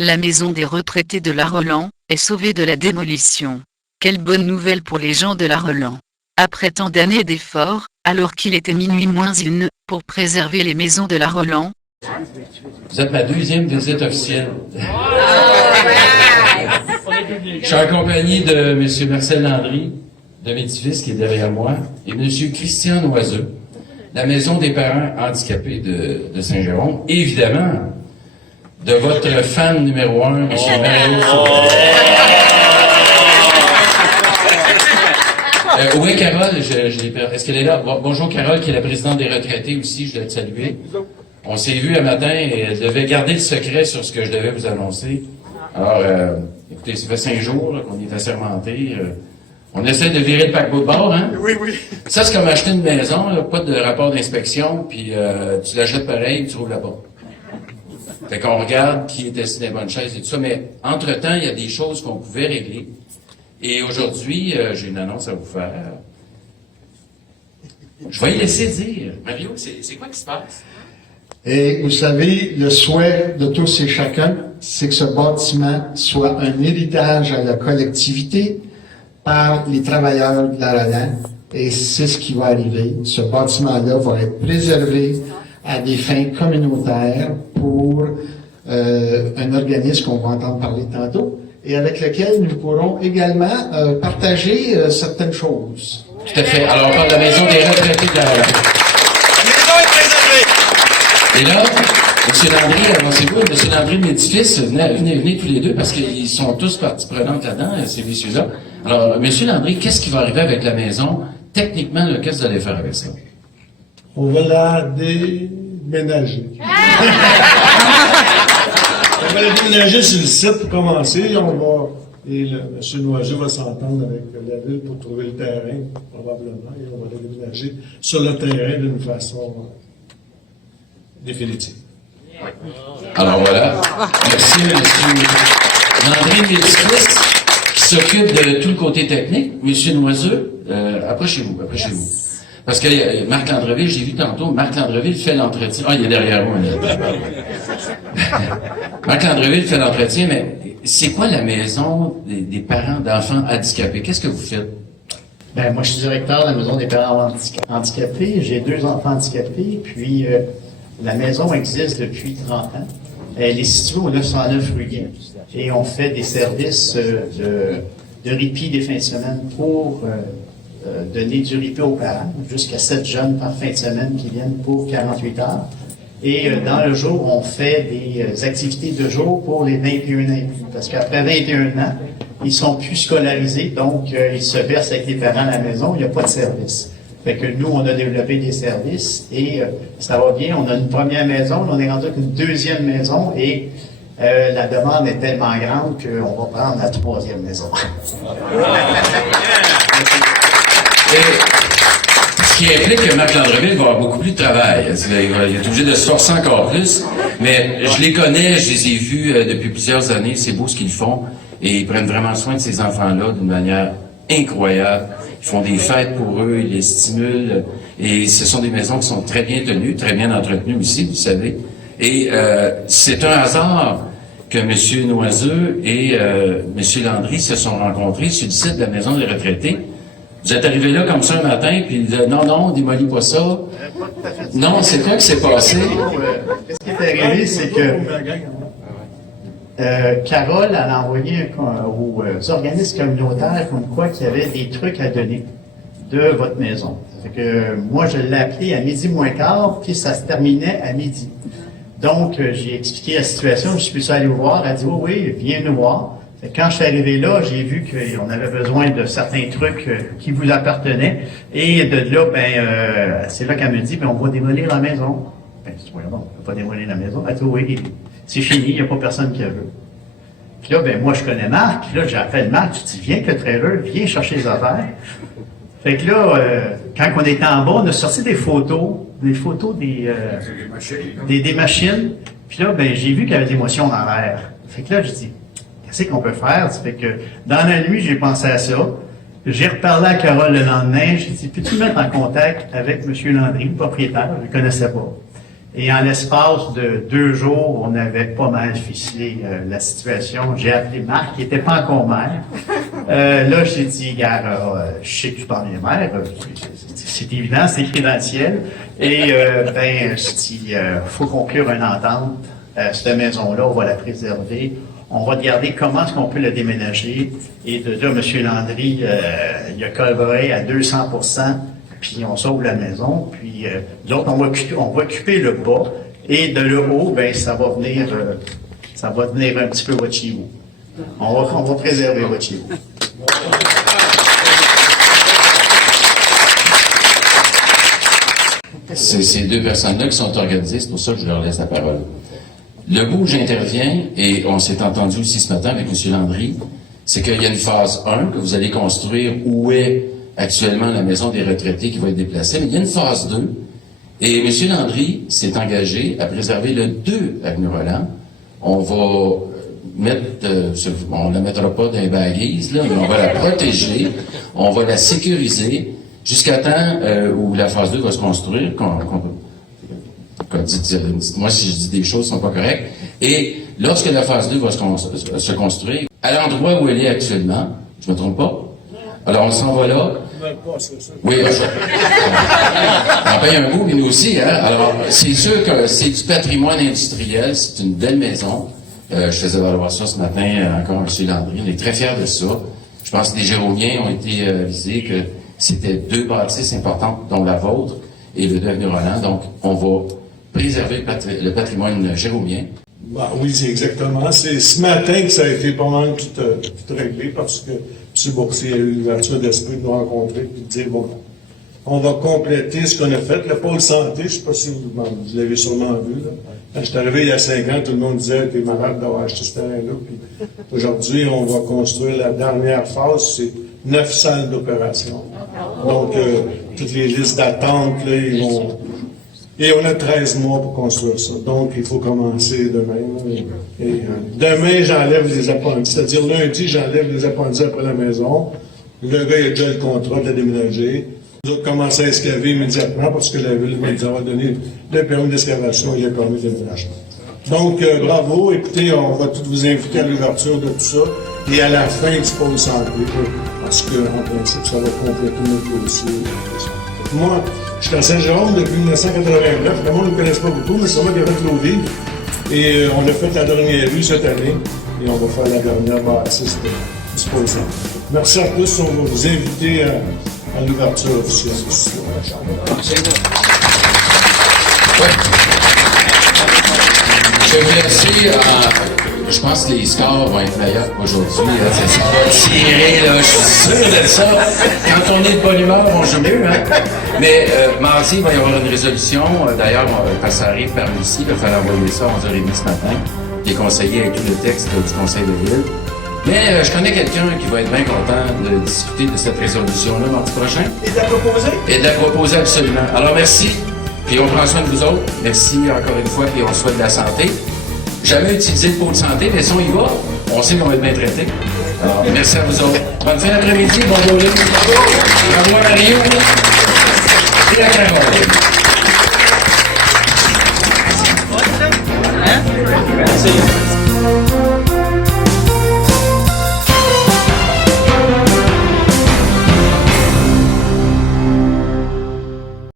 La maison des retraités de La Rolland est sauvée de la démolition. Quelle bonne nouvelle pour les gens de La Rolland. Après tant d'années d'efforts, alors qu'il était minuit moins une, pour préserver les maisons de La Rolland. Vous êtes ma deuxième visite officielle. Je suis en compagnie de M. Marcel Landry, de Médicis, qui est derrière moi, et M. Christian Noiseux, la maison des parents handicapés de Saint-Jérôme, et évidemment, de votre fan numéro 1, M. Mario Sauvé. Où est Carole? Est-ce qu'elle est là? Bonjour Carole, qui est la présidente des retraités aussi, je dois te saluer. On s'est vu un matin et elle devait garder le secret sur ce que je devais vous annoncer. Alors, écoutez, ça fait 5 jours qu'on est assermentés. On essaie de virer le paquebot de bord, hein? Oui, oui. Ça, c'est comme acheter une maison, là, pas de rapport d'inspection, puis tu l'achètes pareil, tu ouvres la porte. Fait qu'on regarde qui est assis dans les bonnes chaises et tout ça, mais entre-temps, il y a des choses qu'on pouvait régler. Et aujourd'hui, j'ai une annonce à vous faire. Je vais y laisser dire. Mario, c'est quoi qui se passe? Et vous savez, le souhait de tous et chacun, c'est que ce bâtiment soit un héritage à la collectivité par les travailleurs de la Rolland. Et c'est ce qui va arriver. Ce bâtiment-là va être préservé à des fins communautaires pour un organisme qu'on va entendre parler tantôt et avec lequel nous pourrons également partager certaines choses. Tout à fait. Alors, on parle de la maison des retraités de la Rolland. Et là, M. Landry, avancez-vous, M. Landry de Médicis, venez tous les deux, parce qu'ils sont tous partie prenante là-dedans, ces messieurs-là. Alors, M. Landry, qu'est-ce qui va arriver avec la maison? Techniquement, qu'est-ce que vous allez faire avec ça? On va la déménager. On va la déménager sur le site pour commencer. M. Noiseux va s'entendre avec la ville pour trouver le terrain, probablement, et on va la déménager sur le terrain d'une façon définitive. Alors voilà. Merci, M. Landry de Médicis, qui s'occupe de tout le côté technique. M. Noiseux, approchez-vous. Parce que Marc Landreville, j'ai vu tantôt, Marc Landreville fait l'entretien. Ah, il est derrière moi, là. Marc Landreville fait l'entretien, mais c'est quoi la maison des parents d'enfants handicapés? Qu'est-ce que vous faites? Ben, moi, je suis directeur de la maison des parents handicapés. J'ai 2 enfants handicapés, puis la maison existe depuis 30 ans. Elle est située au 909 rue Guin. Et on fait des services de répit des fins de semaine pour donner du répit aux parents, jusqu'à 7 jeunes par fin de semaine qui viennent pour 48 heures. Et dans le jour, on fait des activités de jour pour les 21 ans et plus. Parce qu'après 21 ans, ils sont plus scolarisés, donc ils se versent avec les parents à la maison, il n'y a pas de service. Fait que nous, on a développé des services et ça va bien. On a une première maison, on est rendu avec une deuxième maison et la demande est tellement grande qu'on va prendre la 3e maison. Ce qui implique que Marc Landreville va avoir beaucoup plus de travail. Il va être obligé de se forcer encore plus. Mais je les connais, je les ai vus depuis plusieurs années. C'est beau ce qu'ils font. Et ils prennent vraiment soin de ces enfants-là d'une manière incroyable. Ils font des fêtes pour eux, ils les stimulent. Et ce sont des maisons qui sont très bien tenues, très bien entretenues aussi, vous savez. Et c'est un hasard que M. Noiseux et M. Landry se sont rencontrés sur le site de la maison des retraités. Vous êtes arrivé là comme ça un matin, puis non, on démolit pas ça. Non, c'est quoi qui s'est passé? Ce qui est arrivé, c'est que Carole a envoyé aux organismes communautaires comme quoi qu'il y avait des trucs à donner de votre maison. Fait que moi, je l'ai appelé à 12:15, puis ça se terminait à midi. Donc, j'ai expliqué la situation, je suis allé vous voir, elle a dit « Oui, viens nous voir ». Quand je suis arrivé là, j'ai vu qu'on avait besoin de certains trucs qui vous appartenaient. Et de là, c'est là qu'elle me dit, on va démolir la maison. Ben, je dis, bon, on ne peut pas démolir la maison. Elle dit, oui, c'est fini, il n'y a pas personne qui la veut. Puis là, moi, je connais Marc. Puis là, j'appelle Marc, je dis, viens avec le trailer, viens chercher les affaires. Fait que là, quand on était en bas, on a sorti des photos des machines. Puis là, j'ai vu qu'il y avait des motions en l'air. Fait que là, je dis, qu'est-ce qu'on peut faire? Ça fait que dans la nuit, j'ai pensé à ça. J'ai reparlé à Carole le lendemain. J'ai dit, peux-tu me mettre en contact avec M. Landry, le propriétaire? Je ne le connaissais pas. Et en l'espace de 2 jours, on avait pas mal ficelé la situation. J'ai appelé Marc, qui n'était pas encore maire. Là, j'ai dit, gars, je sais que tu parles des maires, c'est évident, c'est crédentiel. Et je dis, faut conclure une entente. Cette maison-là, on va la préserver. On va regarder comment est-ce qu'on peut la déménager. Et de là, M. Landry, il a collaboré à 200%, puis on sauve la maison. Puis donc, on va occuper le bas. Et de le haut, ça va venir un petit peu Wachivo. On va préserver Wachivo. C'est ces deux personnes-là qui sont organisées, c'est pour ça que je leur laisse la parole. Le bout où j'interviens, et on s'est entendu aussi ce matin avec M. Landry, c'est qu'il y a une phase 1 que vous allez construire où est actuellement la maison des retraités qui va être déplacée, mais il y a une phase 2, et M. Landry s'est engagé à préserver le 2 avenue Roland. On va mettre, on la mettra pas dans les baguises, là, mais on va la protéger, on va la sécuriser, jusqu'à temps où la phase 2 va se construire, dites-moi si je dis des choses qui sont pas correctes. Et lorsque la phase 2 va se construire, à l'endroit où elle est actuellement, je me trompe pas? Alors on s'en va là. Oui, on paye un bout, mais nous aussi, hein? Alors, c'est sûr que c'est du patrimoine industriel, c'est une belle maison. Je faisais valoir ça ce matin, encore M. Landry, on est très fiers de ça. Je pense que les Jéromiens ont été visés que c'était 2 bâtisses importantes, dont la vôtre et le 2 avenue Roland. Donc, on va préserver le patrimoine jérômien. Oui, c'est exactement. C'est ce matin que ça a été pas mal tout réglé parce que M. Boursier a eu l'ouverture d'esprit de nous rencontrer et de dire, bon, on va compléter ce qu'on a fait. Le pôle santé, je ne sais pas si vous l'avez sûrement vu, là. Quand je suis arrivé il y a 5 ans, tout le monde disait, t'es malade d'avoir acheté ce terrain-là. Puis aujourd'hui, on va construire la dernière phase, c'est 9 salles d'opération. Donc, toutes les listes d'attente, là, ils vont... Et on a 13 mois pour construire ça. Donc, il faut commencer demain. Demain, j'enlève les appendices. C'est-à-dire, lundi, j'enlève les appendices après la maison. Le gars, il a déjà le contrat de la déménager. Nous autres, commencer à excaver immédiatement parce que la ville va nous avoir donné le permis d'excavation et le permis de déménagement. Donc, bravo. Écoutez, on va tous vous inviter à l'ouverture de tout ça et à la fin du pôle santé. Parce qu'en principe, ça va compléter notre dossier. Moi, je suis à Saint-Jérôme depuis 1989. Le monde ne me connaît pas beaucoup, mais c'est moi qui ai fait l'eau vive. Et on a fait la dernière rue cette année. Et on va faire la dernière bâtisse du pôle santé. Merci à tous. On va vous inviter à l'ouverture officielle. Je vais vous laisser je pense que les scores vont être meilleurs qu'aujourd'hui. Ça va tirer, là, je suis sûr de ça. Quand on est de bonne humeur, on joue mieux, hein? Mais mardi, il va y avoir une résolution. D'ailleurs, quand ça arrive par ici, il va falloir envoyer ça à 11h30 ce matin. Les conseillers avec tout le texte du conseil de ville. Mais je connais quelqu'un qui va être bien content de discuter de cette résolution-là mardi prochain. Et de la proposer? Et de la proposer, absolument. Alors, merci. Puis on prend soin de vous autres. Merci encore une fois, puis on souhaite de la santé. Jamais utilisé le pôle santé, mais si on y va, on sait qu'on va être bien traité. Alors, merci à vous autres. Bonne fin d'après-midi, bon bowling. Bravo à Mario et à Caroline. Merci.